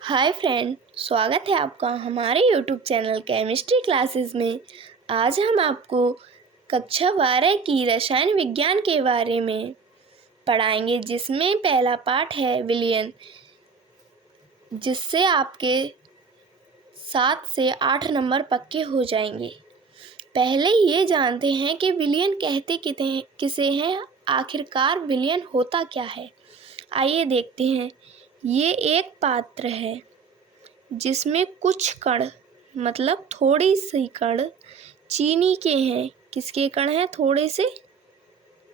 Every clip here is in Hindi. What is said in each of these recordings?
हाय फ्रेंड, स्वागत है आपका हमारे यूट्यूब चैनल केमिस्ट्री क्लासेस में। आज हम आपको कक्षा 12 की रसायन विज्ञान के बारे में पढ़ाएंगे, जिसमें पहला पाठ है विलयन, जिससे आपके 7 से 8 नंबर पक्के हो जाएंगे। पहले ये जानते हैं कि विलयन कहते किसे हैं, आखिरकार विलयन होता क्या है। आइए देखते हैं। ये एक पात्र है जिसमें कुछ कण, मतलब थोड़ी सी कण चीनी के हैं। किसके कण हैं? थोड़े से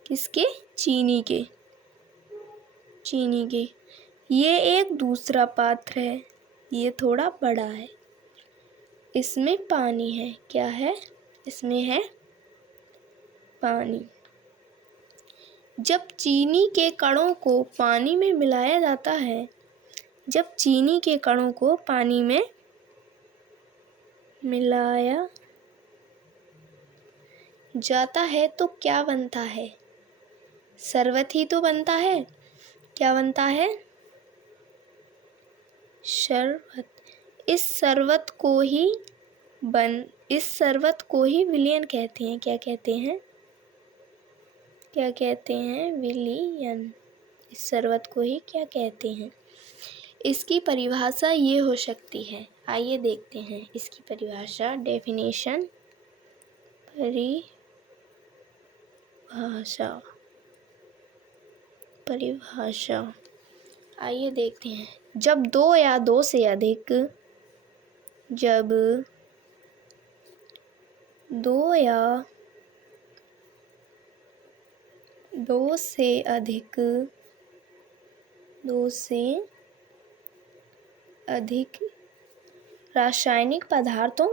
किसके? चीनी के। ये एक दूसरा पात्र है, ये थोड़ा बड़ा है। इसमें पानी है। क्या है? इसमें है पानी। जब चीनी के कणों को पानी में मिलाया जाता है, जब चीनी के कणों को पानी में मिलाया जाता है तो क्या बनता है? शरबत ही तो बनता है। क्या बनता है? शरबत। इस शरबत को ही विलयन कहते हैं। क्या कहते हैं? क्या कहते हैं? विलयन। इस शरबत को ही क्या कहते हैं? इसकी परिभाषा ये हो सकती है। आइए देखते हैं इसकी परिभाषा। डेफिनेशन, परिभाषा। आइए देखते हैं। जब दो या दो से अधिक रासायनिक पदार्थों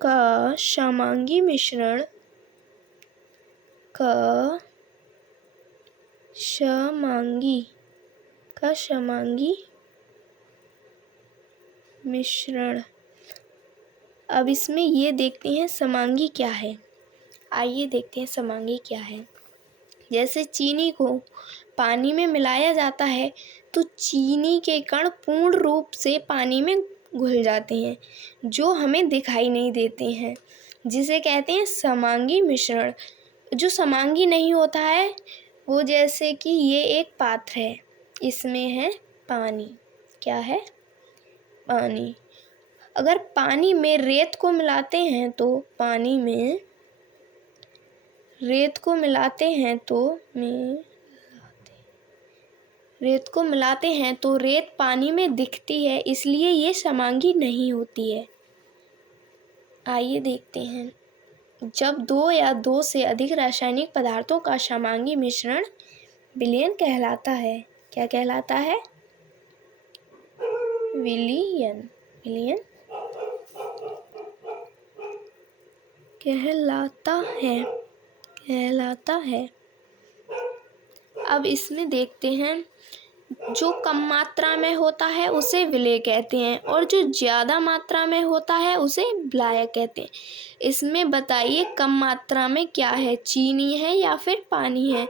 का समांगी मिश्रण। अब इसमें ये देखते हैं समांगी क्या है। आइए देखते हैं समांगी क्या है। जैसे चीनी को पानी में मिलाया जाता है तो चीनी के कण पूर्ण रूप से पानी में घुल जाते हैं, जो हमें दिखाई नहीं देते हैं, जिसे कहते हैं समांगी मिश्रण। जो समांगी नहीं होता है वो, जैसे कि ये एक पात्र है, इसमें है पानी। क्या है? पानी। अगर पानी में रेत को मिलाते हैं तो रेत पानी में दिखती है, इसलिए ये समांगी नहीं होती है। आइए देखते हैं। जब दो या दो से अधिक रासायनिक पदार्थों का समांगी मिश्रण विलयन कहलाता है। क्या कहलाता है? विलयन कहलाता है। अब इसमें देखते हैं। जो कम मात्रा में होता है उसे विलेय कहते हैं, और जो ज़्यादा मात्रा में होता है उसे विलायक कहते हैं। इसमें बताइए, कम मात्रा में क्या है? चीनी है या फिर पानी है?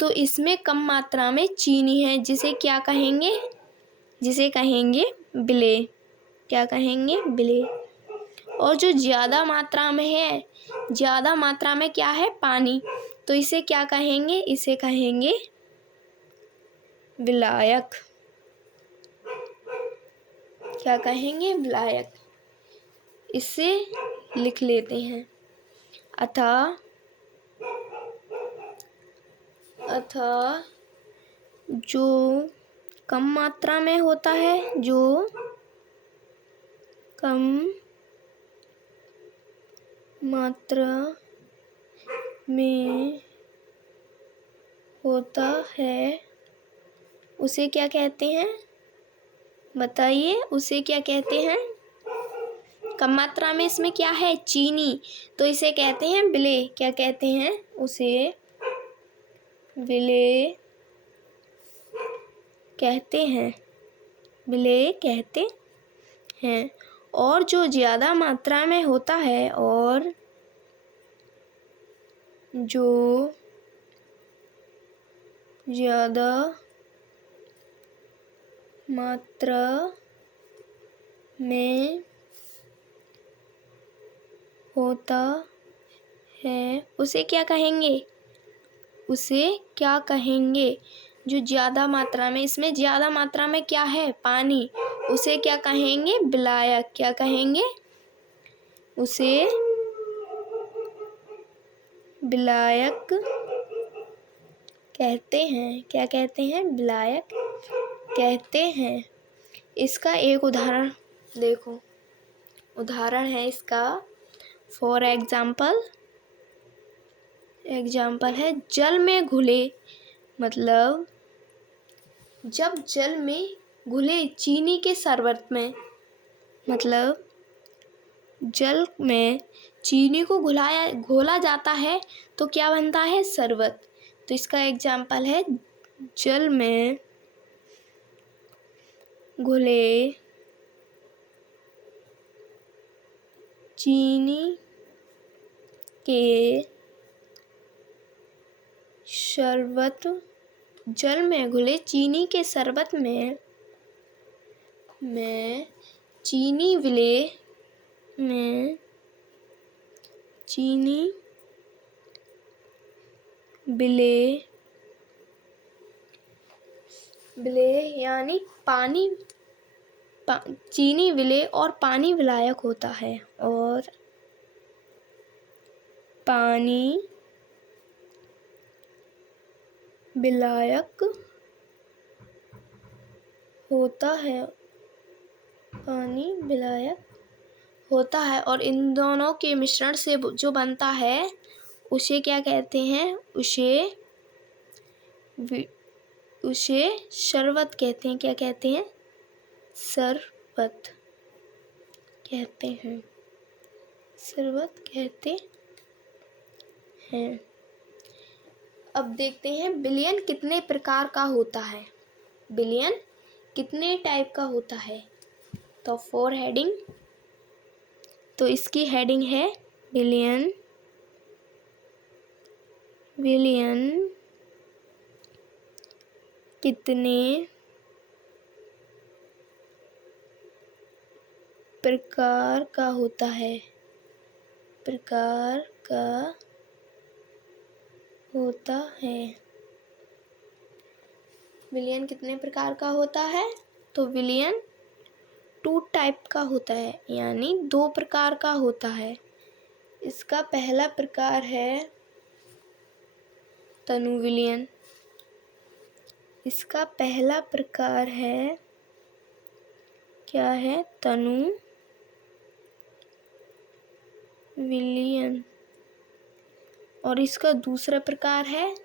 तो इसमें कम मात्रा में चीनी है, जिसे क्या कहेंगे? जिसे कहेंगे विलेय। क्या कहेंगे? विलेय। और जो ज़्यादा मात्रा में है, ज़्यादा मात्रा में क्या है? पानी। तो इसे क्या कहेंगे? इसे कहेंगे विलायक। क्या कहेंगे? विलायक। इसे लिख लेते हैं। अतः जो कम मात्रा में होता है, उसे क्या कहते हैं? बताइए, उसे क्या कहते हैं? कम मात्रा में इसमें क्या है? चीनी। तो इसे कहते हैं विलेय। क्या कहते हैं? उसे विलेय कहते हैं। और जो ज़्यादा मात्रा में होता है और जो ज़्यादा मात्रा में होता है उसे क्या कहेंगे? उसे क्या कहेंगे? जो ज़्यादा मात्रा में, इसमें ज़्यादा मात्रा में क्या है? पानी। उसे क्या कहेंगे? विलायक। क्या कहेंगे? उसे विलायक कहते हैं। क्या कहते हैं? विलायक कहते हैं। इसका एक उदाहरण देखो। उदाहरण है इसका, फॉर एग्जाम्पल है जल में घुले, मतलब जब जल में घुले चीनी के शरबत में, मतलब जल में चीनी को घोला जाता है तो क्या बनता है? शरबत। तो इसका एग्जाम्पल है जल में घुले चीनी के शरबत, जल में घुले चीनी के शरबत में चीनी विले यानी पानी, चीनी विले और पानी विलायक होता है, और पानी विलायक होता है, पानी विलायक होता है। और इन दोनों के मिश्रण से जो बनता है उसे क्या कहते हैं? उसे शरबत कहते हैं। क्या कहते हैं? शरबत कहते हैं। शरबत कहते हैं। अब देखते हैं विलयन कितने प्रकार का होता है। विलयन कितने टाइप का होता है? तो फॉर हेडिंग, तो इसकी हेडिंग है विलयन कितने प्रकार का होता है? विलयन कितने प्रकार का होता है? तो विलयन 2 टाइप का होता है, यानी 2 प्रकार का होता है। इसका पहला प्रकार है तनु विलयन। इसका पहला प्रकार है, क्या है? तनु विलयन। और इसका दूसरा प्रकार है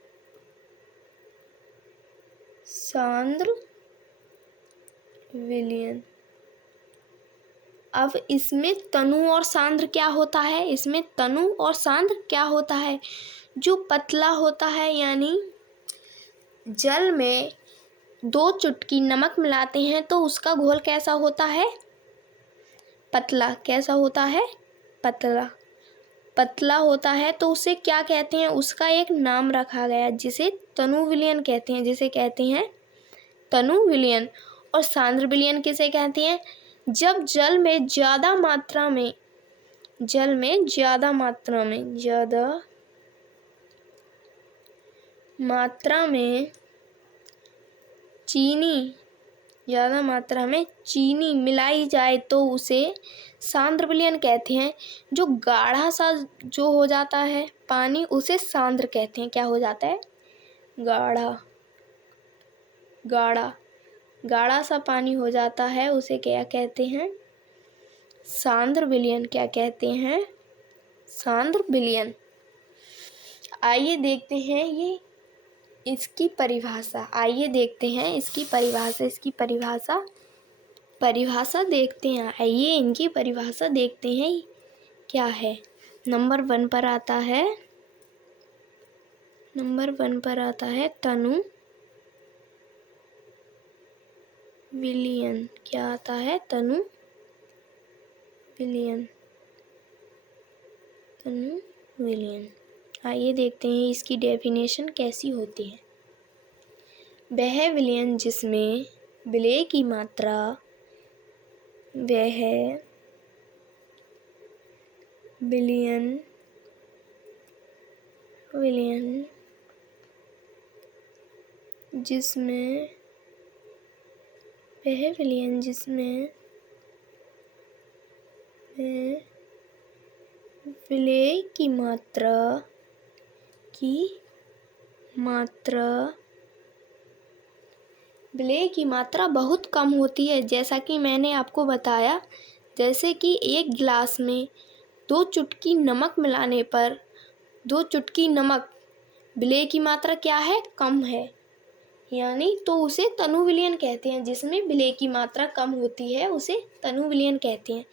सांद्र विलयन। अब इसमें तनु और सांद्र क्या होता है? इसमें तनु और सांद्र क्या होता है? जो पतला होता है, यानी जल में 2 चुटकी नमक मिलाते हैं तो उसका घोल कैसा होता है? पतला। कैसा होता है? पतला होता है। तो उसे क्या कहते हैं? उसका एक नाम रखा गया जिसे तनु विलयन कहते हैं, जिसे कहते हैं तनु विलयन। और सांद्र विलयन किसे कहते हैं? जब जल में ज़्यादा मात्रा में चीनी मिलाई जाए तो उसे सांद्र विलयन कहते हैं। जो गाढ़ा सा जो हो जाता है पानी, उसे सांद्र कहते हैं। क्या हो जाता है? गाढ़ा सा पानी हो जाता है, उसे क्या कहते हैं? सांद्र विलयन। क्या कहते हैं? सांद्र विलयन। आइए देखते हैं इसकी परिभाषा। परिभाषा देखते हैं। आइए इनकी परिभाषा देखते हैं क्या है। नंबर 1 पर आता है तनु विलयन। क्या आता है? तनु विलियन, तनु विलियन। आइए देखते हैं इसकी डेफिनेशन कैसी होती है। वह विलयन जिसमें विलय की मात्रा, वह विलयन जिसमें विलय की मात्रा बहुत कम होती है। जैसा कि मैंने आपको बताया, जैसे कि एक गिलास में 2 चुटकी नमक मिलाने पर 2 चुटकी नमक, विलय की मात्रा क्या है? कम है, यानी तो उसे तनु विलयन कहते हैं। जिसमें विलय की मात्रा कम होती है उसे तनु विलयन कहते हैं।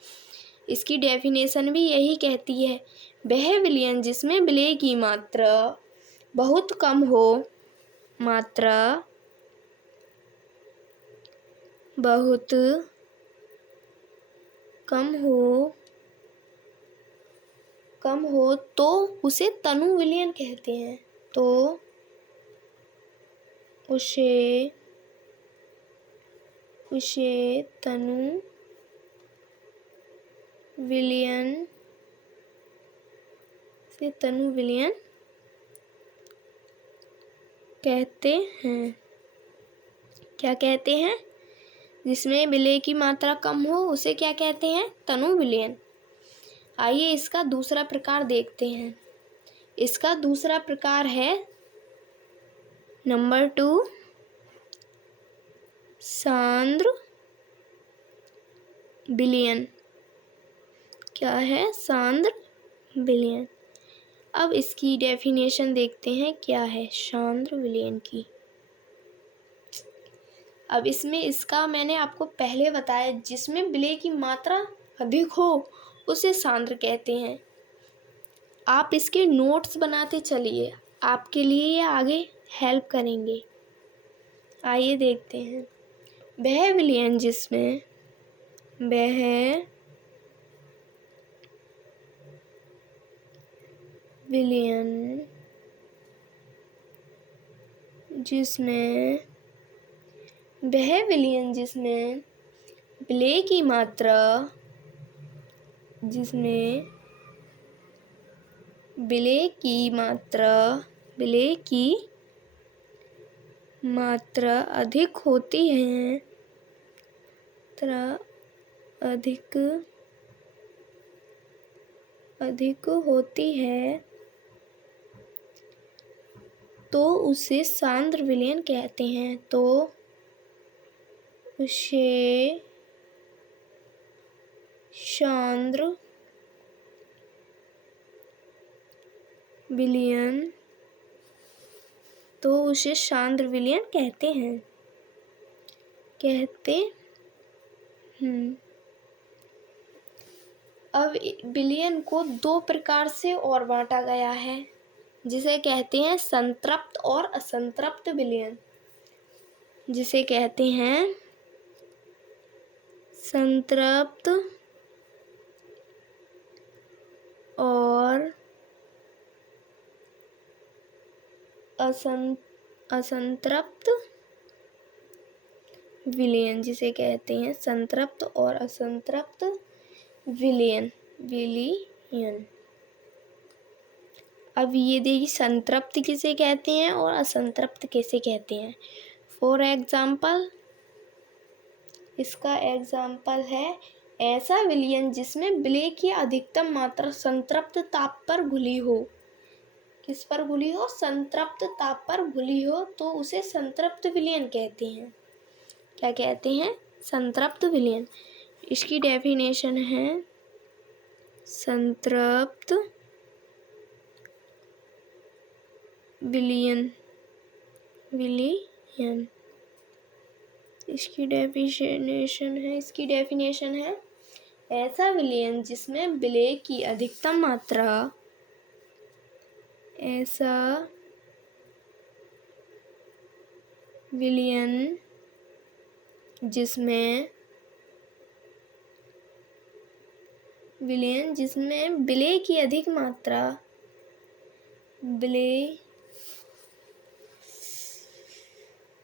इसकी डेफिनेशन भी यही कहती है, वह विलयन जिसमें विलय की मात्रा बहुत कम हो, तो उसे तनु विलयन कहते हैं। तो उसे तनु विलयन कहते हैं। क्या कहते हैं? जिसमें विलय की मात्रा कम हो उसे क्या कहते हैं? तनु विलयन। आइए इसका दूसरा प्रकार देखते हैं। इसका दूसरा प्रकार है नंबर 2, सांद्र विलयन। क्या है? सांद्र विलयन। अब इसकी डेफिनेशन देखते हैं क्या है सांद्र विलयन की। अब इसका मैंने आपको पहले बताया, जिसमें विलय की मात्रा अधिक हो उसे सांद्र कहते हैं। आप इसके नोट्स बनाते चलिए, आपके लिए ये आगे हेल्प करेंगे। आइए देखते हैं। वह विलयन जिसमें विलय की मात्रा अधिक होती है, तो उसे सांद्र विलयन कहते हैं। तो उसे सांद्र विलयन कहते हैं। अब विलयन को 2 प्रकार से और बांटा गया है, जिसे कहते हैं संतृप्त और असंतृप्त विलयन। जिसे कहते हैं संतृप्त और असंतृप्त विलयन। जिसे कहते हैं संतृप्त और असंतृप्त विलयन। अब ये देखिए संतृप्त किसे कहते हैं और असंतृप्त किसे कहते हैं। फॉर एग्जाम्पल, इसका एग्जाम्पल है ऐसा विलयन जिसमें विलय की अधिकतम मात्रा संतृप्त ताप पर घुली हो। किस पर घुली हो? संतृप्त ताप पर घुली हो, तो उसे संतृप्त विलयन कहते हैं। क्या कहते हैं? संतृप्त विलयन। इसकी डेफिनेशन है संतृप्त विलयन। इसकी डेफिनेशन है ऐसा विलयन जिसमें विलय की अधिकतम मात्रा विलयन जिसमें विलय की अधिक मात्रा विलय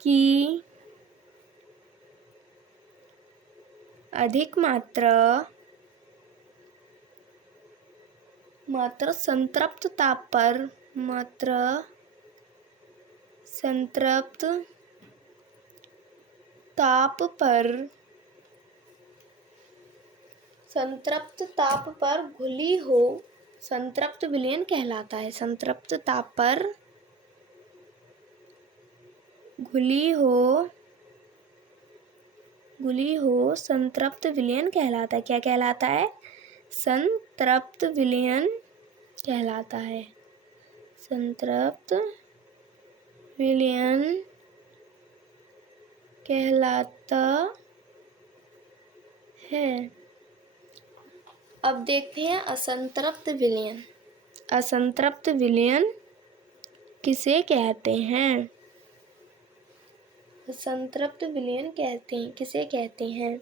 की अधिक मात्रा संतृप्त ताप पर संतृप्त ताप पर घुली हो संतृप्त विलयन कहलाता है। संतृप्त ताप पर घुली हो संतृप्त विलयन कहलाता है। क्या कहलाता है? संतृप्त विलयन कहलाता है। संतृप्त विलयन कहलाता है। अब देखते हैं असंतृप्त विलयन। असंतृप्त विलयन किसे कहते हैं? असंतृप्त विलयन किसे कहते हैं?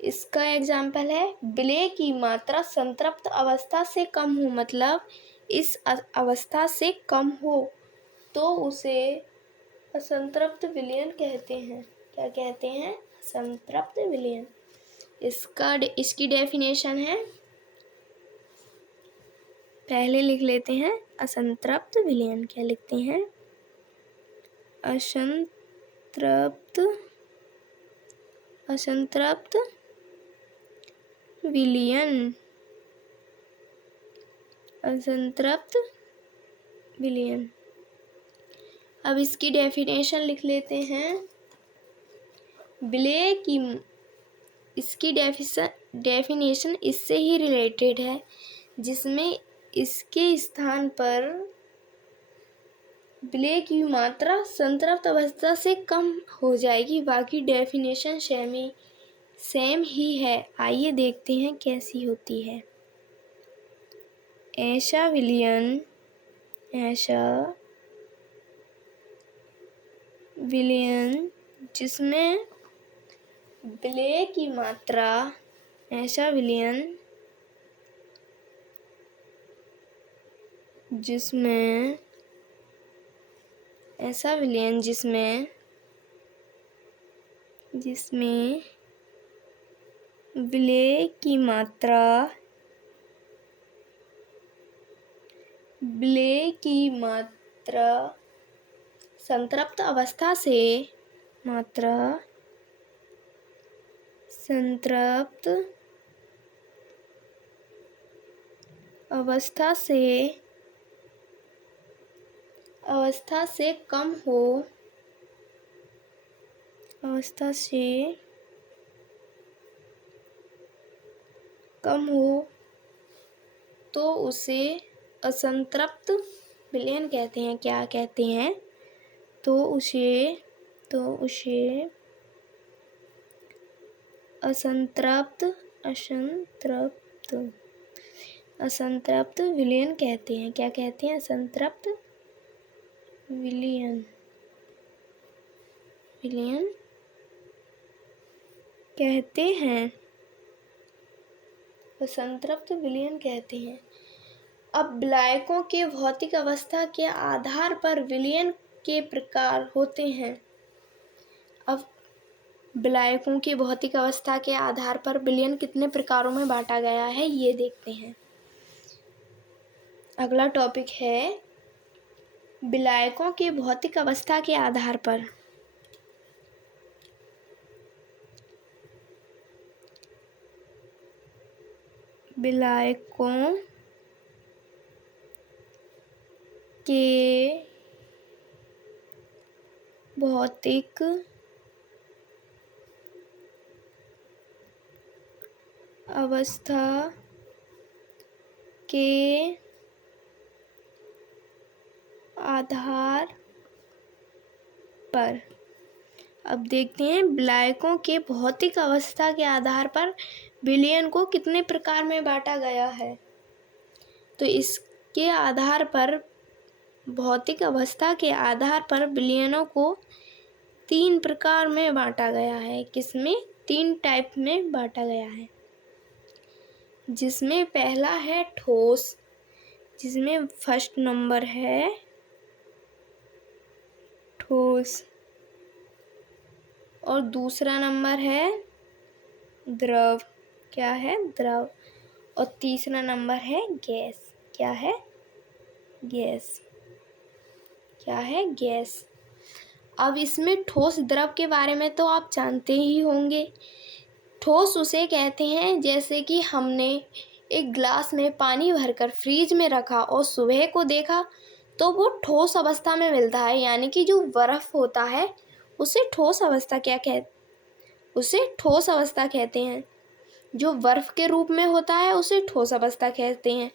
इसका एग्जाम्पल है विलय की मात्रा संतृप्त अवस्था से कम हो, मतलब इस अवस्था से कम हो तो उसे असंतृप्त विलयन कहते हैं। क्या कहते हैं? असंतृप्त विलयन। इसकी डेफिनेशन है, पहले लिख लेते हैं असंतृप्त विलयन। क्या लिखते हैं? असंतृप्त विलयन। असंतृप्त विलयन। अब इसकी डेफिनेशन लिख लेते हैं। विलय की इसकी डेफिनेशन इससे ही रिलेटेड है जिसमें इसके स्थान पर विलय की मात्रा संतृप्त अवस्था से कम हो जाएगी। बाकी डेफिनेशन सेम ही है। आइए देखते हैं कैसी होती है। ऐसा विलयन जिसमें विलय की मात्रा ऐसा विलयन जिसमें विलय की मात्रा संतृप्त अवस्था से कम हो तो उसे असंतृप्त विलयन कहते हैं। क्या कहते हैं? तो उसे असंतृप्त विलयन कहते हैं। क्या कहते हैं? असंतृप्त विलयन कहते हैं। असंतृप्त विलयन कहते हैं। अब विलायकों के भौतिक अवस्था के आधार पर विलयन के प्रकार होते हैं। अब विलायकों की भौतिक अवस्था के आधार पर विलयन कितने प्रकारों में बांटा गया है ये देखते हैं। अगला टॉपिक है विलायकों के भौतिक अवस्था के आधार पर। विलायकों के भौतिक अवस्था के आधार पर। अब देखते हैं विलायकों के भौतिक अवस्था के आधार पर विलयन को कितने प्रकार में बांटा गया है। तो इसके आधार पर भौतिक अवस्था के आधार पर विलयनों को 3 प्रकार में बांटा गया है। किसमें? 3 टाइप में बांटा गया है। जिसमें पहला है ठोस, जिसमें फर्स्ट नंबर है ठोस, और दूसरा नंबर है द्रव। क्या है? द्रव। और तीसरा नंबर है गैस। क्या है? गैस। क्या है? गैस। अब इसमें ठोस द्रव के बारे में तो आप जानते ही होंगे। ठोस उसे कहते हैं जैसे कि हमने एक ग्लास में पानी भरकर फ्रीज में रखा और सुबह को देखा तो वो ठोस अवस्था में मिलता है, यानी कि जो बर्फ होता है उसे ठोस अवस्था उसे ठोस अवस्था कहते हैं। जो बर्फ के रूप में होता है उसे ठोस अवस्था कहते हैं।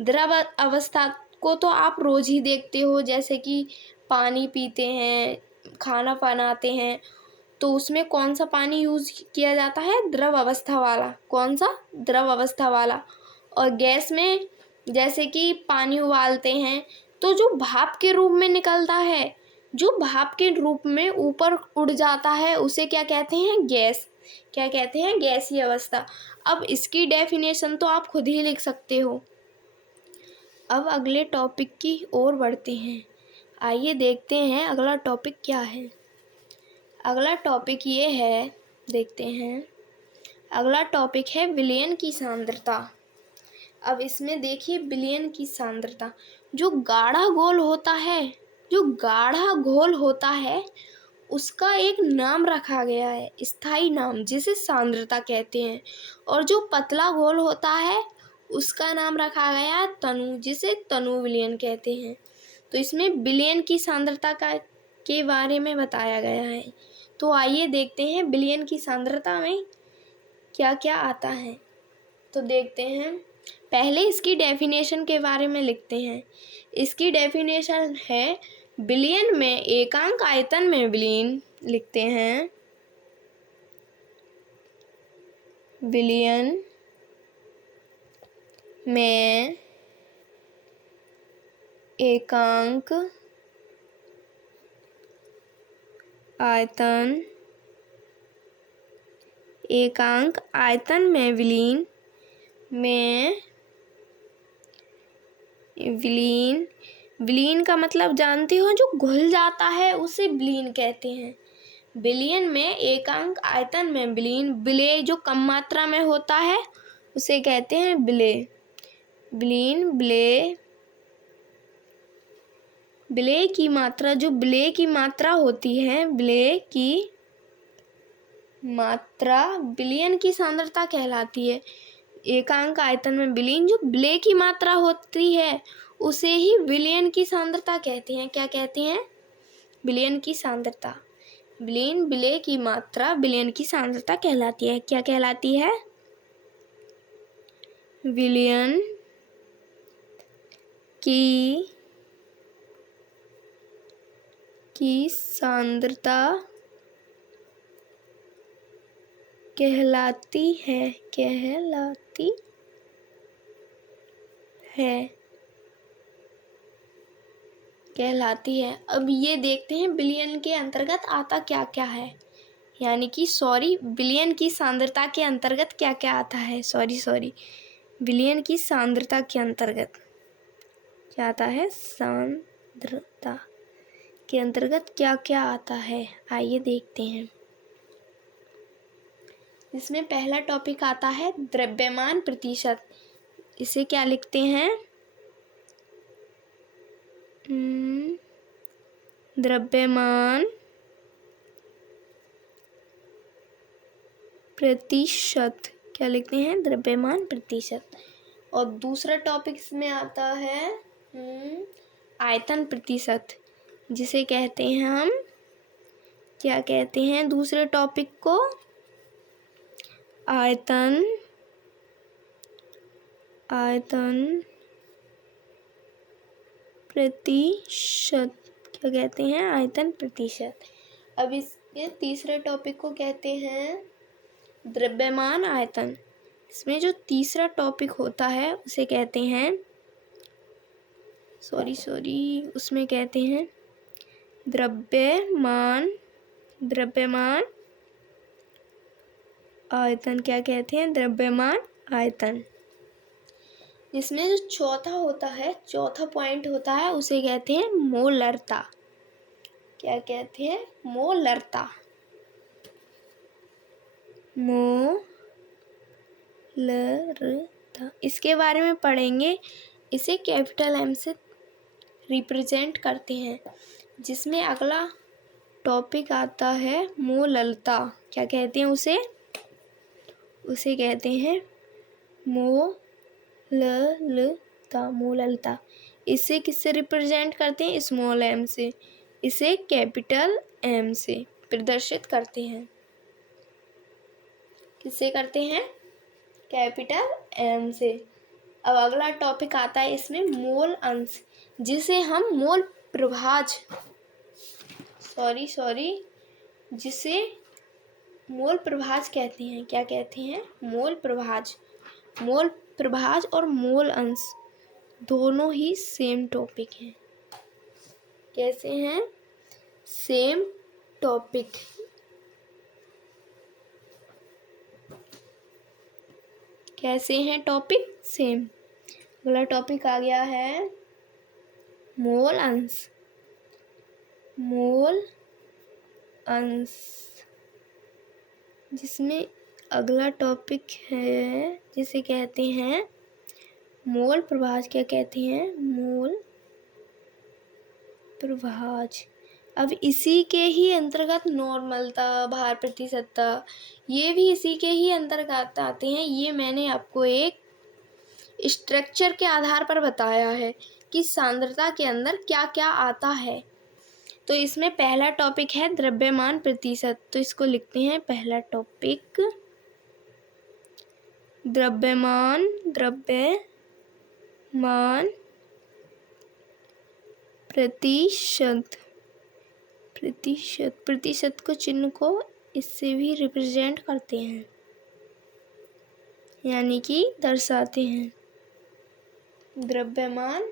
द्रव अवस्था को तो आप रोज ही देखते हो, जैसे कि पानी पीते हैं, खाना बनाते हैं, तो उसमें कौन सा पानी यूज किया जाता है? द्रव अवस्था वाला। कौन सा? द्रव अवस्था वाला। और गैस में जैसे कि पानी उबालते हैं तो जो भाप के रूप में निकलता है, जो भाप के रूप में ऊपर उड़ जाता है, उसे क्या कहते हैं? गैस। क्या कहते हैं? गैसीय अवस्था। अब इसकी डेफिनेशन तो आप खुद ही लिख सकते हो। अब अगले टॉपिक की ओर बढ़ते हैं। आइए देखते हैं अगला टॉपिक क्या है। अगला टॉपिक ये है, देखते हैं। अगला टॉपिक है विलयन की सांद्रता। अब इसमें देखिए विलयन की सांद्रता। जो गाढ़ा घोल होता है, जो गाढ़ा घोल होता है उसका एक नाम रखा गया है, स्थायी नाम, जिसे सांद्रता कहते हैं। और जो पतला घोल होता है उसका नाम रखा गया है तनु, जिसे तनु विलयन कहते हैं। तो इसमें विलयन की सांद्रता के बारे में बताया गया है। तो आइए देखते हैं विलयन की सांद्रता में क्या क्या आता है। तो देखते हैं, पहले इसकी डेफिनेशन के बारे में लिखते हैं। इसकी डेफिनेशन है विलयन में एकांक आयतन में विलीन। लिखते हैं विलयन में एकांक आयतन, एकांक आयतन में विलीन में विलीन का मतलब जानते हो, जो घुल जाता है उसे विलीन कहते हैं। विलयन में एकांक आयतन में विलीन, विलेय जो कम मात्रा में होता है उसे कहते हैं विलेय। विलीन, विलेय, विलेय की मात्रा, जो विलेय की मात्रा होती है, विलेय की मात्रा विलयन की सांद्रता कहलाती है। एकांक आयतन में विलीन, जो विलेय की मात्रा होती है उसे ही विलयन की सांद्रता कहते हैं। क्या कहते हैं? विलयन की सांद्रता। विलीन, विलेय की मात्रा विलयन की सांद्रता कहलाती है। क्या कहलाती है? विलयन की सांद्रता कहलाती है। कहलाती है। कहलाती है। अब ये देखते हैं विलयन के अंतर्गत आता क्या क्या है, यानी कि विलयन की सांद्रता के अंतर्गत क्या क्या आता है। विलयन की सांद्रता के अंतर्गत क्या आता है? सांद्रता के अंतर्गत क्या क्या आता है, आइए देखते हैं। इसमें पहला टॉपिक आता है द्रव्यमान प्रतिशत। इसे क्या लिखते हैं? द्रव्यमान प्रतिशत। क्या लिखते हैं? द्रव्यमान प्रतिशत। और दूसरा टॉपिक इसमें आता है आयतन प्रतिशत, जिसे कहते हैं हम, क्या कहते हैं दूसरे टॉपिक को? आयतन प्रतिशत। क्या कहते हैं? आयतन प्रतिशत। अब इसके तीसरे टॉपिक को कहते हैं द्रव्यमान आयतन। इसमें जो तीसरा टॉपिक होता है उसे कहते हैं उसमें कहते हैं द्रव्यमान आयतन। क्या कहते हैं? द्रव्यमान आयतन। जिसमें जो चौथा होता है, चौथा पॉइंट होता है, उसे कहते हैं मोलरता। क्या कहते हैं? मोलरता। मोलरता, इसके बारे में पढ़ेंगे। इसे कैपिटल एम से रिप्रेजेंट करते हैं। जिसमें अगला टॉपिक आता है मोललता। क्या कहते हैं उसे? उसे कहते हैं मोललता। मोललता, इसे किससे रिप्रेजेंट करते हैं? स्मॉल एम से। इसे कैपिटल एम से प्रदर्शित करते हैं। किससे करते हैं? कैपिटल एम से। अब अगला टॉपिक आता है इसमें मोल अंश, जिसे हम मोल प्रभाज जिसे मोल प्रभाज कहते हैं। क्या कहते हैं? मोल प्रभाज। मोल प्रभाज और मोल अंश दोनों ही सेम टॉपिक हैं। कैसे हैं? Same topic. कैसे हैं टॉपिक? सेम। अगला टॉपिक आ गया है मोल अंश। मोल अंश, जिसमें अगला टॉपिक है जिसे कहते हैं मोल प्रभाज। क्या कहते हैं? मोल प्रभाज। अब इसी के ही अंतर्गत नॉर्मलता, भार प्रतिशतता, ये भी इसी के ही अंतर्गत आते हैं। ये मैंने आपको एक स्ट्रक्चर के आधार पर बताया है कि सांद्रता के अंदर क्या क्या आता है। तो इसमें पहला टॉपिक है द्रव्यमान प्रतिशत। तो इसको लिखते हैं पहला टॉपिक द्रव्यमान प्रतिशत। प्रतिशत को चिन्ह को इससे भी रिप्रेजेंट करते हैं, यानी कि दर्शाते हैं। द्रव्यमान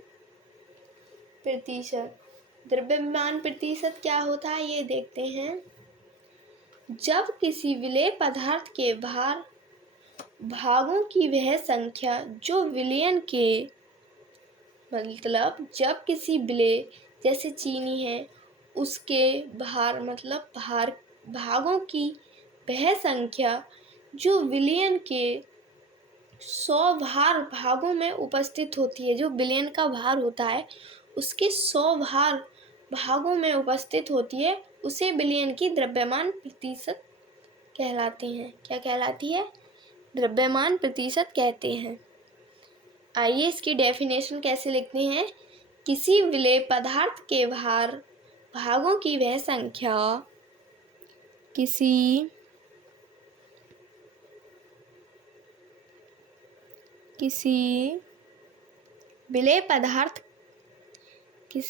प्रतिशत। द्रव्यमान प्रतिशत क्या होता है ये देखते हैं। जब किसी विलेय पदार्थ के भागों की वह संख्या जो विलयन के, मतलब जब किसी विलेय जैसे चीनी है उसके भागों की वह संख्या जो विलयन के 100 भागों में उपस्थित होती है। जो विलयन का भार होता है उसके 100 भागों में उपस्थित होती है, उसे विलयन की द्रव्यमान प्रतिशत कहलाते हैं। क्या कहलाती है? द्रव्यमान प्रतिशत कहते हैं। आइए इसकी डेफिनेशन कैसे लिखते हैं। किसी विलेय पदार्थ के भागों की वह संख्या, किसी विलेय पदार्थ के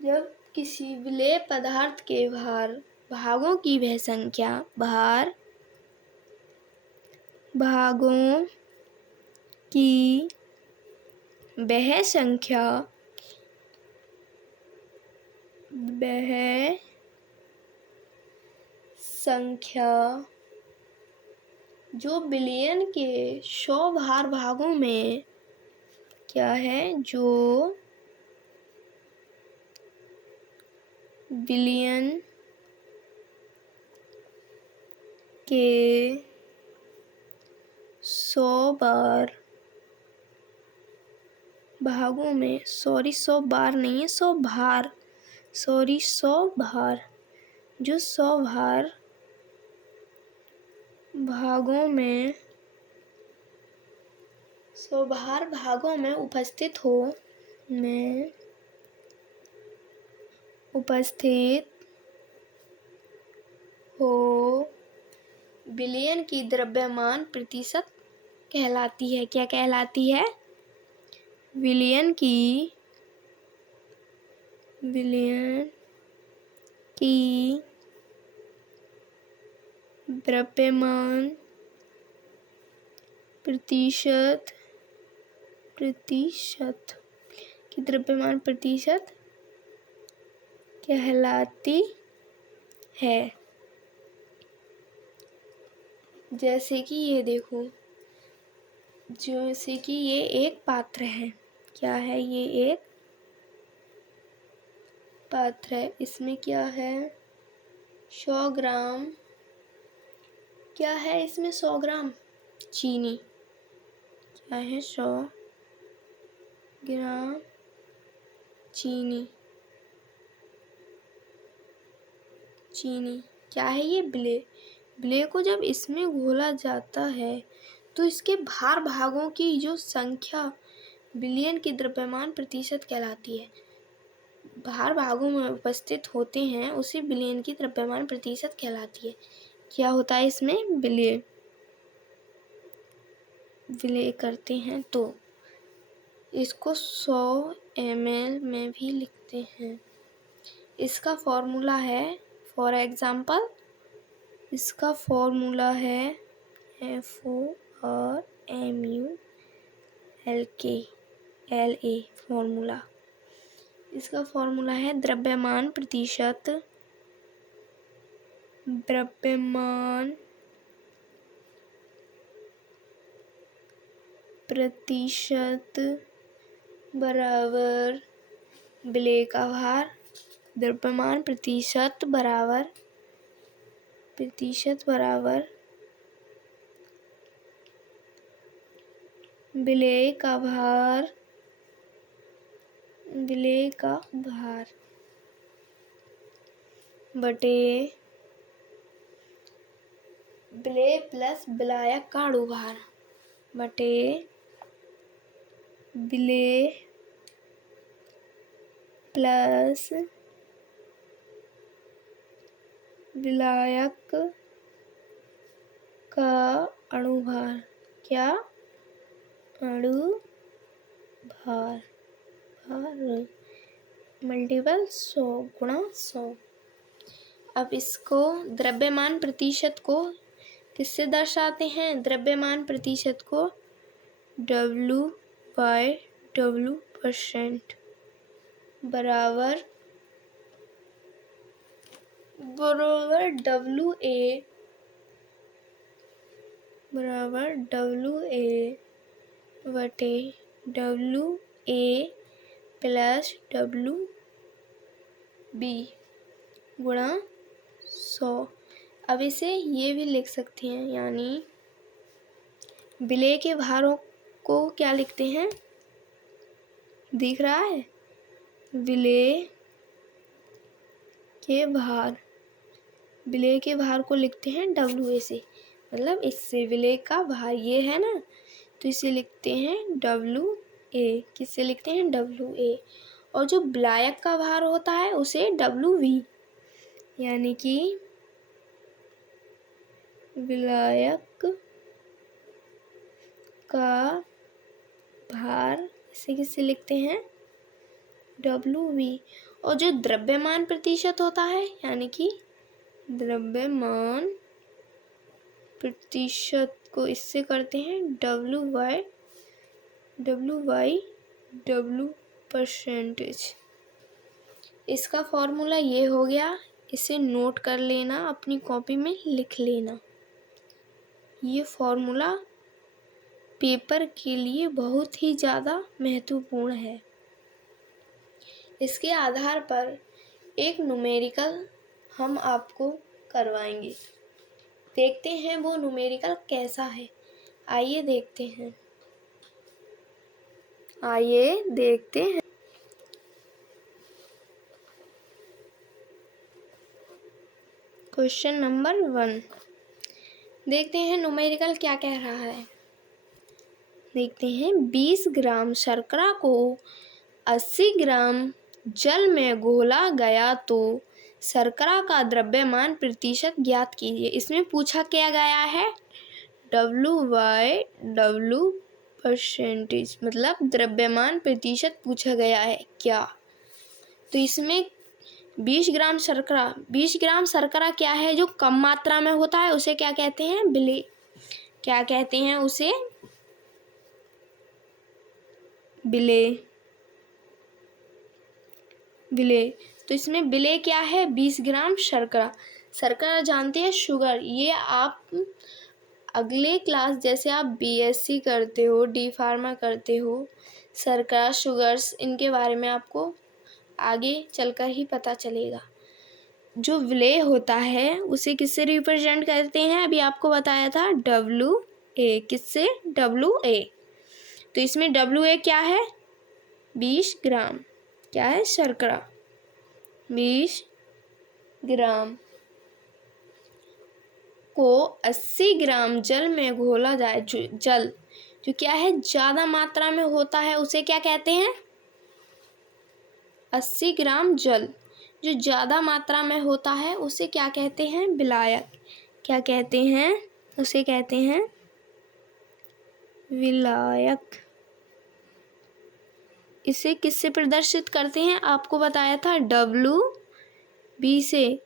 जब किसी विलेय पदार्थ के भागों की वह संख्या, भागों की वह संख्या जो विलयन के 100 भागों में क्या है, जो विलयन के 100 भागों में, 100 बार नहीं है, 100 भार, 100 भार, जो 100 भागों में 100 भागों में उपस्थित हो विलयन की द्रव्यमान प्रतिशत कहलाती है। क्या कहलाती है? विलयन की द्रव्यमान प्रतिशत की द्रव्यमान प्रतिशत कहलाती है। जैसे कि ये देखो, जैसे कि ये एक पात्र है। क्या है? ये एक पात्र है। इसमें क्या है? 100 ग्राम। क्या है इसमें? 100 ग्राम चीनी। क्या है? 100 ग्राम चीनी। क्या है ये? ब्ले को जब इसमें घोला जाता है तो इसके भार भागों की जो संख्या बिलियन की द्रव्यमान प्रतिशत कहलाती है। भार भागों में उपस्थित होते हैं उसे बिलियन की द्रव्यमान प्रतिशत कहलाती है। क्या होता है इसमें? विलय करते हैं तो इसको 100 ml में भी लिखते हैं। इसका फॉर्मूला है, फॉर एग्जाम्पल, इसका फॉर्मूला है FORMULA फॉर्मूला। इसका फॉर्मूला है द्रव्यमान प्रतिशत बराबर विलय का भार। द्रव्यमान प्रतिशत बराबर विलय का भार बटे विलय प्लस विलायक का अणुभार बटे विलय प्लस विलायक का अणुभार। क्या? अणुभार मल्टीपल 100 गुणा 100। अब इसको द्रव्यमान प्रतिशत को किससे दर्शाते हैं? द्रव्यमान प्रतिशत को W/W% बराबर WA बटे WA प्लस WB गुणा 100। अब इसे ये भी लिख सकते हैं, यानी विलय के भारों को क्या लिखते हैं? दिख रहा है? विलय के भार को लिखते हैं WA से, मतलब इससे विलय का भार ये है ना, तो इसे लिखते हैं WA। किससे लिखते हैं? WA। और जो विलायक का भार होता है उसे WV, यानी कि विलायक का भार इसे किससे लिखते हैं? WV। और जो द्रव्यमान प्रतिशत होता है, यानी कि द्रव्यमान प्रतिशत को इससे करते हैं W/W%। इसका फॉर्मूला ये हो गया। इसे नोट कर लेना, अपनी कॉपी में लिख लेना। ये फॉर्मूला पेपर के लिए बहुत ही ज़्यादा महत्वपूर्ण है। इसके आधार पर एक न्यूमेरिकल हम आपको करवाएंगे। देखते हैं वो न्यूमेरिकल कैसा है। आइए देखते हैं। क्वेश्चन नंबर 1 देखते हैं न्यूमेरिकल क्या कह रहा है। देखते हैं 20 ग्राम शर्करा को 80 ग्राम जल में घोला गया तो शर्करा का द्रव्यमान प्रतिशत ज्ञात कीजिए। इसमें पूछा क्या गया है? W/W%, मतलब द्रव्यमान प्रतिशत पूछा गया है क्या। तो इसमें 20 ग्राम शर्करा क्या है जो कम मात्रा में होता है, उसे क्या कहते हैं? विलेय। क्या कहते हैं उसे? विलेय। विलेय। तो इसमें विलेय क्या है? 20 ग्राम शर्करा। शर्करा जानते हैं, शुगर। ये आप अगले क्लास, जैसे आप बीएससी करते हो, डी फार्मा करते हो, शर्करा, शुगर्स, इनके बारे में आपको आगे चलकर ही पता चलेगा। जो विलेय होता है उसे किससे रिप्रेजेंट करते हैं? अभी आपको बताया था WA। किससे? WA। तो इसमें WA क्या है? 20 ग्राम। क्या है? शर्करा। 20 ग्राम को 80 ग्राम जल में घोला जाए। जल जो क्या है, ज़्यादा मात्रा में होता है, उसे क्या कहते हैं? 80 ग्राम जल जो ज़्यादा मात्रा में होता है उसे क्या कहते हैं? विलायक। क्या कहते हैं? उसे कहते हैं विलायक। इसे किससे प्रदर्शित करते हैं? आपको बताया था WB से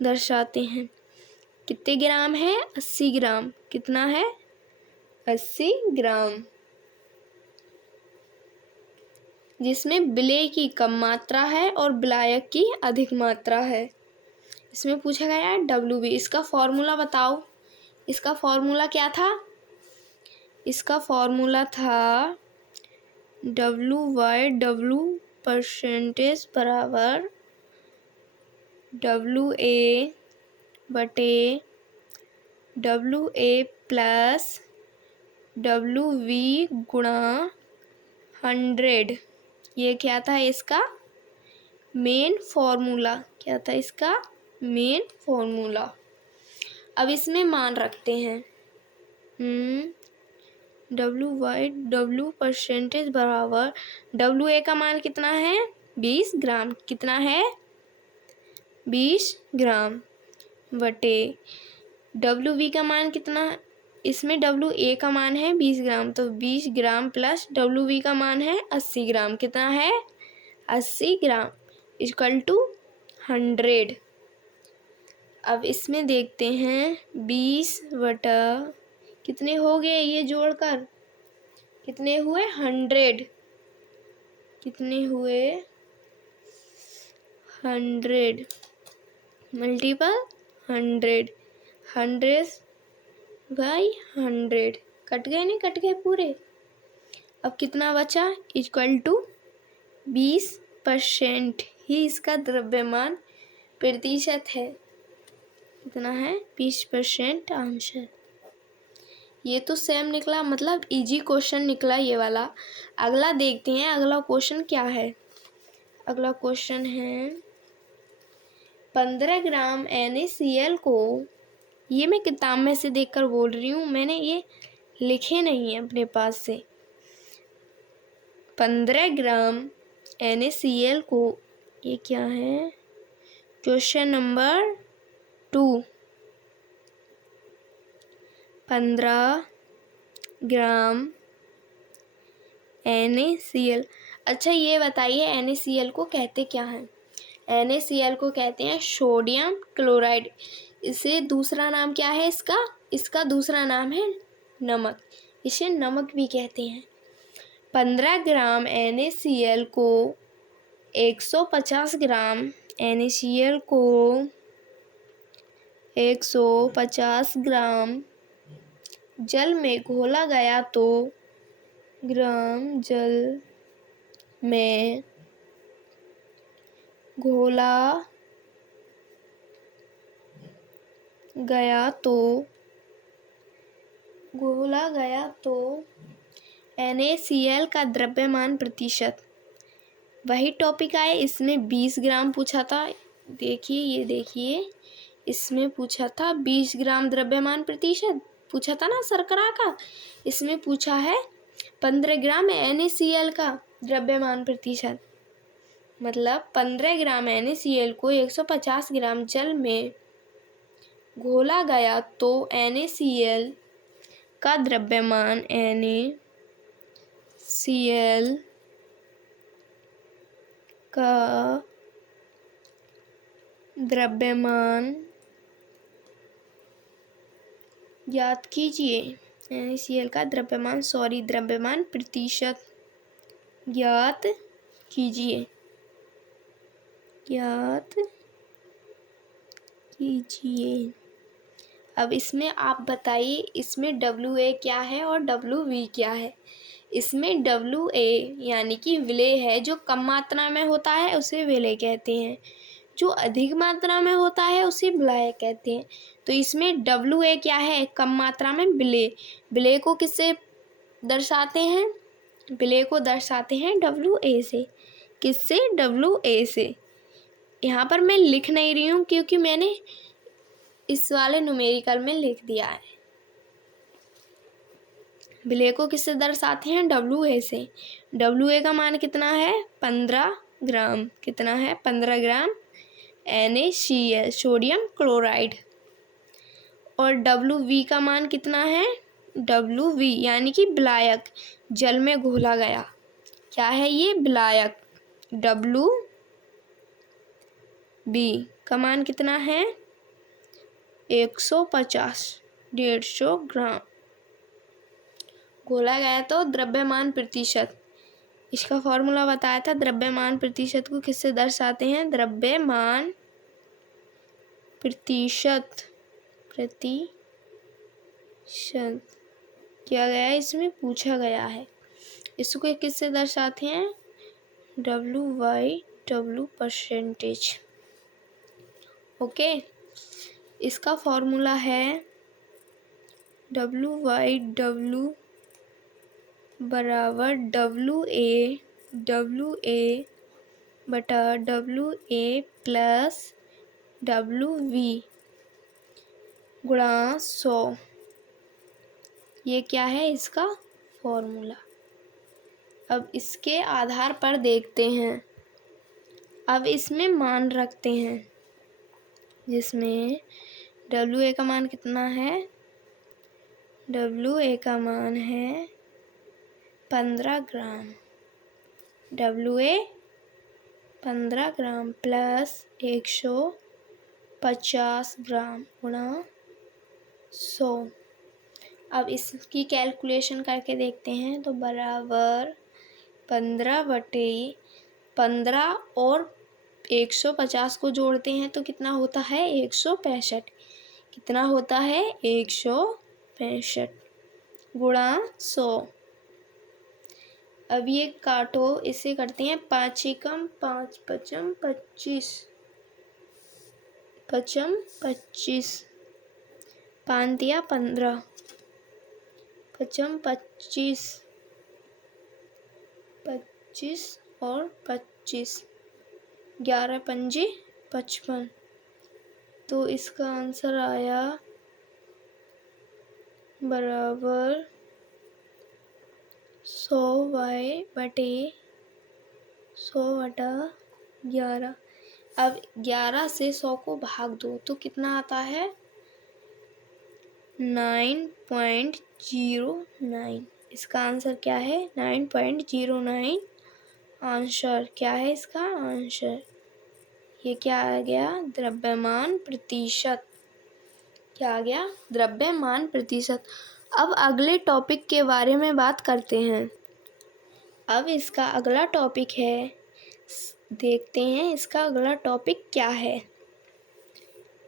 दर्शाते हैं। कितने ग्राम है? 80 ग्राम। कितना है? 80 ग्राम। जिसमें विलेय की कम मात्रा है और विलायक की अधिक मात्रा है। इसमें पूछा गया है WB। इसका फॉर्मूला बताओ। इसका फॉर्मूला क्या था? इसका फॉर्मूला था W/W परसेंटेज बराबर WA/WA प्लस WV गुणा 100। ये क्या था इसका? Main formula. क्या था इसका? Main formula. अब इसमें मान रखते हैं। W/W परसेंटेज बराबर WA का मान कितना है? 20 ग्राम। कितना है? 20 ग्राम बटे WV का मान कितना? इसमें WA का मान है 20 ग्राम, तो 20 ग्राम प्लस WV का मान है 80 ग्राम। कितना है? 80 ग्राम इक्वल टू 100। अब इसमें देखते हैं 20 बटा कितने हो गए, ये जोड़कर कितने हुए? 100। कितने हुए? 100 मल्टीपल 100। 100/100 कट गए? नहीं कट गए पूरे। अब कितना बचा? इक्वल टू 20% ही इसका द्रव्यमान प्रतिशत है। कितना है? 20% आंसर। ये तो सेम निकला, मतलब इजी क्वेश्चन निकला ये वाला। अगला देखते हैं अगला क्वेश्चन क्या है। अगला क्वेश्चन है 15 ग्राम NaCl को, ये मैं किताब में से देखकर बोल रही हूँ, मैंने ये लिखे नहीं है अपने पास से। 15 ग्राम NaCl को, ये क्या है? Question number 2। 15 ग्राम NaCl। अच्छा ये बताइए NaCl को कहते क्या हैं? NaCl को कहते हैं सोडियम क्लोराइड। इसे दूसरा नाम क्या है इसका? इसका दूसरा नाम है नमक। इसे नमक भी कहते हैं। 15 ग्राम NaCl को 150 ग्राम NaCl को 150 ग्राम जल में घोला गया तो ग्राम जल में घोला गया तो NaCl का द्रव्यमान प्रतिशत। वही टॉपिक आए, इसमें 20 ग्राम पूछा था। देखिए ये देखिए, इसमें पूछा था 20 ग्राम द्रव्यमान प्रतिशत पूछा था ना शर्करा का। इसमें पूछा है 15 ग्राम NaCl का द्रव्यमान प्रतिशत। मतलब 15 ग्राम NaCl को 150 ग्राम जल में घोला गया तो NaCl का द्रव्यमान NaCl का द्रव्यमान ज्ञात कीजिए। NaCl का द्रव्यमान प्रतिशत ज्ञात कीजिए। अब इसमें आप बताइए, इसमें WA क्या है और WV क्या है। इसमें WA यानी कि विलेय है, जो कम मात्रा में होता है उसे विलेय कहते हैं, जो अधिक मात्रा में होता है उसे विलायक कहते हैं। तो इसमें WA क्या है, कम मात्रा में विलेय। विलेय को किससे दर्शाते हैं, विलेय को दर्शाते हैं WA से। किससे, WA से। यहाँ पर मैं लिख नहीं रही हूँ क्योंकि मैंने इस वाले न्यूमेरिकल में लिख दिया है। विलेय को किससे दर्शाते हैं, WA से। WA का मान कितना है, 15 ग्राम। कितना है, 15 ग्राम NaCl सोडियम क्लोराइड। और WV का मान कितना है, WV यानी कि विलायक, जल में घोला गया। क्या है ये, विलायक। WV का मान कितना है, 150 ग्राम। घोला गया तो द्रव्यमान प्रतिशत, इसका फॉर्मूला बताया था। द्रव्यमान प्रतिशत को किससे दर्शाते हैं, द्रव्यमान प्रतिशत किया गया है, इसमें पूछा गया है। इसको किससे दर्शाते हैं, W/W परसेंटेज। ओके, इसका फॉर्मूला है W/W बराबर WA बटा WA प्लस WV गुणा 100। ये क्या है, इसका फॉर्मूला। अब इसके आधार पर देखते हैं। अब इसमें मान रखते हैं, जिसमें WA का मान कितना है, WA का मान है 15 ग्राम। WA 15 ग्राम प्लस 150 ग्राम गुणा 100। अब इसकी कैलकुलेशन करके देखते हैं, तो बराबर 15 और 150 को जोड़ते हैं तो कितना होता है, 165। कितना होता है, 165 गुणा 100। अब ये काटो, इसे करते हैं 5 एकम 5 पचम 25 5 दिया 15 पचम 25 और 25 11 पंजे 55। तो इसका आंसर आया बराबर 100/11। अब 11 से 100 को भाग दो तो कितना आता है, 9.09। इसका आंसर क्या है, 9.09 आंसर। क्या है इसका आंसर, ये क्या आ गया, द्रव्यमान प्रतिशत। क्या आ गया, द्रव्यमान प्रतिशत। अब अगले टॉपिक के बारे में बात करते हैं। अब इसका अगला टॉपिक है, देखते हैं इसका अगला टॉपिक क्या है।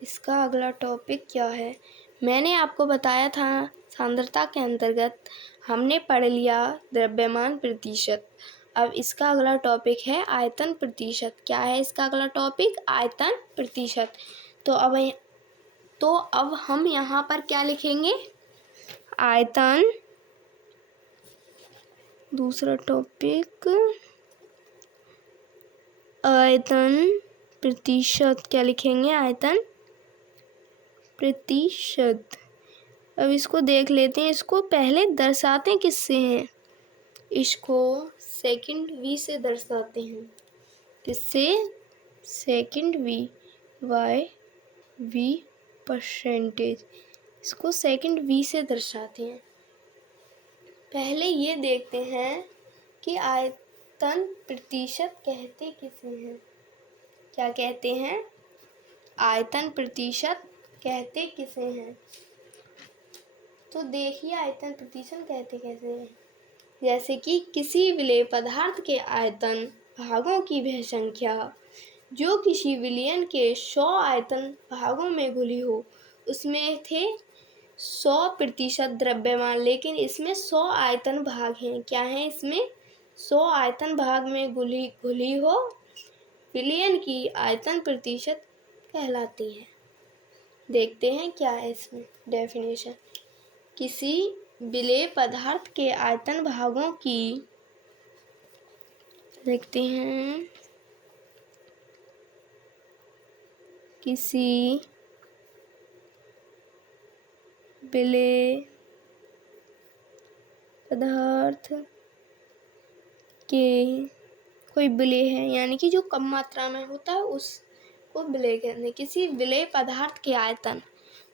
इसका अगला टॉपिक क्या है, मैंने आपको बताया था सांद्रता के अंतर्गत हमने पढ़ लिया द्रव्यमान प्रतिशत। अब इसका अगला टॉपिक है आयतन प्रतिशत। क्या है इसका अगला टॉपिक, आयतन प्रतिशत। तो अब हम यहाँ पर क्या लिखेंगे, आयतन। दूसरा टॉपिक आयतन प्रतिशत। क्या लिखेंगे, आयतन प्रतिशत। अब इसको देख लेते हैं, इसको पहले दर्शाते हैं किससे हैं, इसको सेकंड V से दर्शाते हैं। किससे, सेकंड V परसेंटेज। इसको सेकंड V से दर्शाते हैं। पहले ये देखते हैं कि आयतन प्रतिशत कहते किसे हैं। क्या कहते हैं, आयतन प्रतिशत कहते किसे हैं? तो देखिए आयतन प्रतिशत कहते कैसे हैं। जैसे कि किसी विलेय पदार्थ के आयतन भागों की वह संख्या जो किसी विलयन के 100 आयतन भागों में घुली हो। उसमें थे 100% द्रव्यमान, लेकिन इसमें 100 आयतन भाग हैं। क्या है इसमें? 100 आयतन भाग में घुली हो विलयन की आयतन प्रतिशत कहलाती है। देखते हैं क्या है इसमें डेफिनेशन। किसी विलेय पदार्थ के आयतन भागों की देखते हैं। किसी विलेय पदार्थ के कोई विलेय है, यानी कि जो कम मात्रा में होता है उसको विलेय कहते हैं। किसी विलेय पदार्थ के आयतन,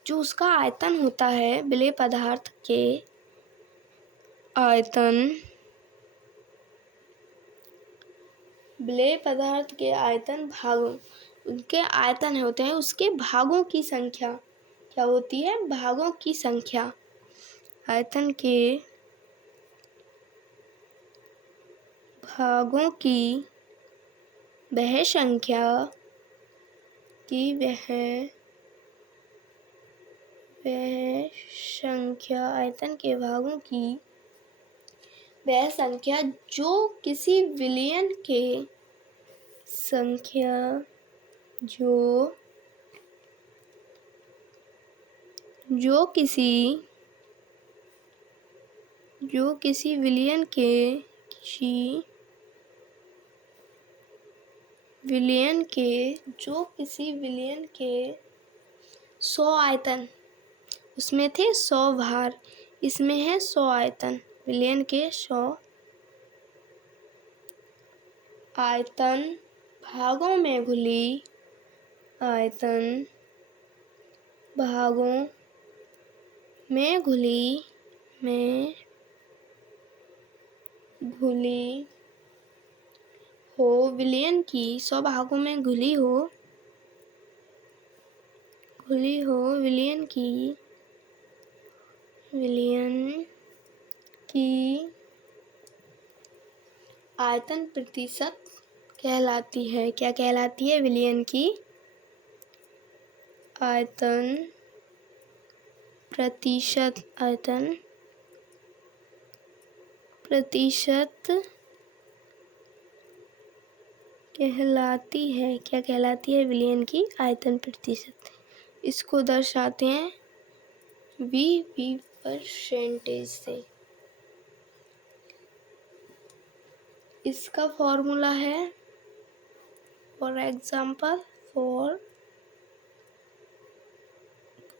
जो उसका आयतन होता है, विलेय पदार्थ के आयतन, विलेय पदार्थ के आयतन भागों, उनके आयतन होते हैं, उसके भागों की संख्या क्या होती है? भागों की संख्या। आयतन के भागों की वह संख्या आयतन के भागों की वह संख्या जो किसी विलयन के संख्या जो किसी विलयन के 100 आयतन, उसमें थे 100 भार, इसमें है 100 आयतन, विलयन के 100 आयतन भागों में घुली हो विलयन की 100 भागों में घुली हो विलयन की आयतन प्रतिशत कहलाती है। क्या कहलाती है? विलयन की आयतन प्रतिशत कहलाती है। क्या कहलाती है? विलयन की आयतन प्रतिशत। इसको दर्शाते हैं V परसेंटेज से। इसका फॉर्मूला है, फॉर एग्जाम्पल,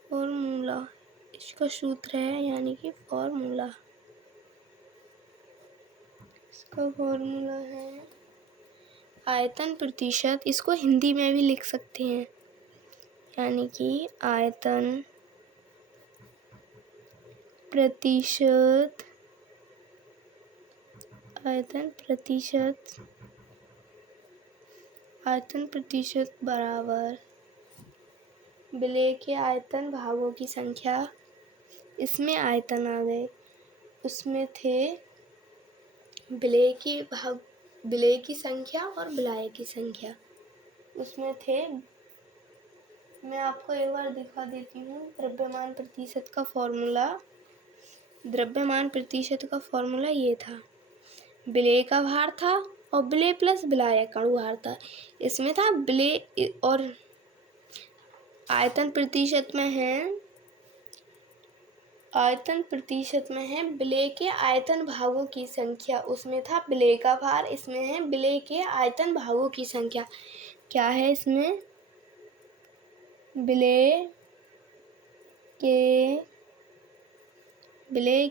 फॉर्मूला, इसका सूत्र है, यानी कि फॉर्मूला, इसका फॉर्मूला है आयतन प्रतिशत। इसको हिंदी में भी लिख सकते हैं, यानी कि आयतन प्रतिशत बराबर विलेय के आयतन भागों की संख्या। इसमें आयतन आ गए, उसमें थे विलेय की संख्या और विलायक की संख्या। उसमें थे, मैं आपको एक बार दिखा देती हूँ। द्रव्यमान प्रतिशत का फॉर्मूला ये था, विलेय का भार था और विलेय प्लस विलायक अणु भार था। इसमें था विलेय, और आयतन प्रतिशत में है विलेय के आयतन भागों की संख्या। उसमें था विलेय का भार, इसमें है विलेय के आयतन भागों की संख्या। क्या है इसमें? विलेय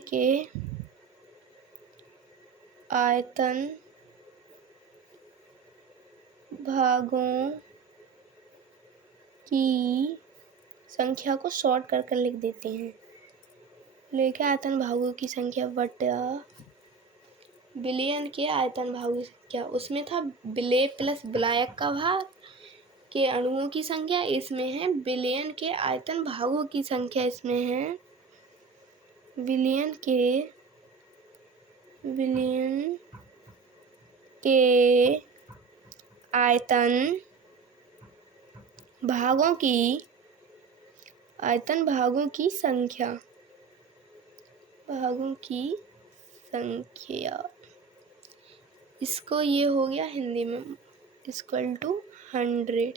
के आयतन भागों की संख्या को शॉर्ट कर लिख देते हैं। विलेय के आयतन भागों की संख्या बटा विलयन के आयतन भागों की संख्या। उसमें था विलेय प्लस विलायक का भार के अणुओं की संख्या, इसमें है बिलियन के आयतन भागों की संख्या, इसमें है बिलियन के आयतन भागों की संख्या, इसको ये हो गया हिंदी में इक्वल टू 100,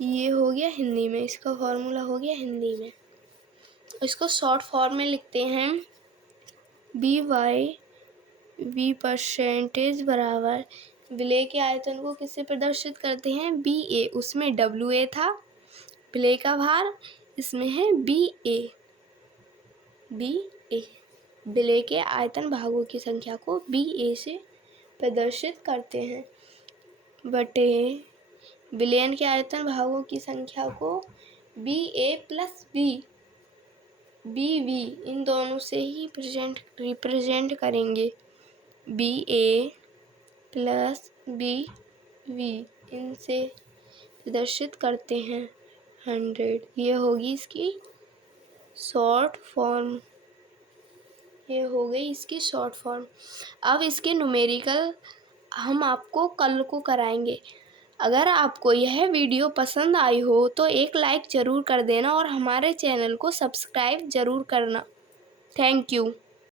ये हो गया हिंदी में, इसका फॉर्मूला हो गया हिंदी में। इसको शॉर्ट फॉर्म में लिखते हैं BY परसेंटेज बराबर विलेय के आयतन को किससे प्रदर्शित करते हैं, BA, उसमें WA था विलेय का भार, इसमें है BA। विलेय के आयतन भागों की संख्या को BA से प्रदर्शित करते हैं बटे विलयन के आयतन भागों की संख्या को BA प्लस BV इन दोनों से ही रिप्रेजेंट करेंगे। BA प्लस BV इनसे प्रदर्शित करते हैं 100। ये होगी इसकी शॉर्ट फॉर्म, ये हो गई इसकी शॉर्ट फॉर्म। अब इसके न्यूमेरिकल हम आपको कल को कराएंगे। अगर आपको यह वीडियो पसंद आई हो तो एक लाइक ज़रूर कर देना और हमारे चैनल को सब्सक्राइब ज़रूर करना। Thank you.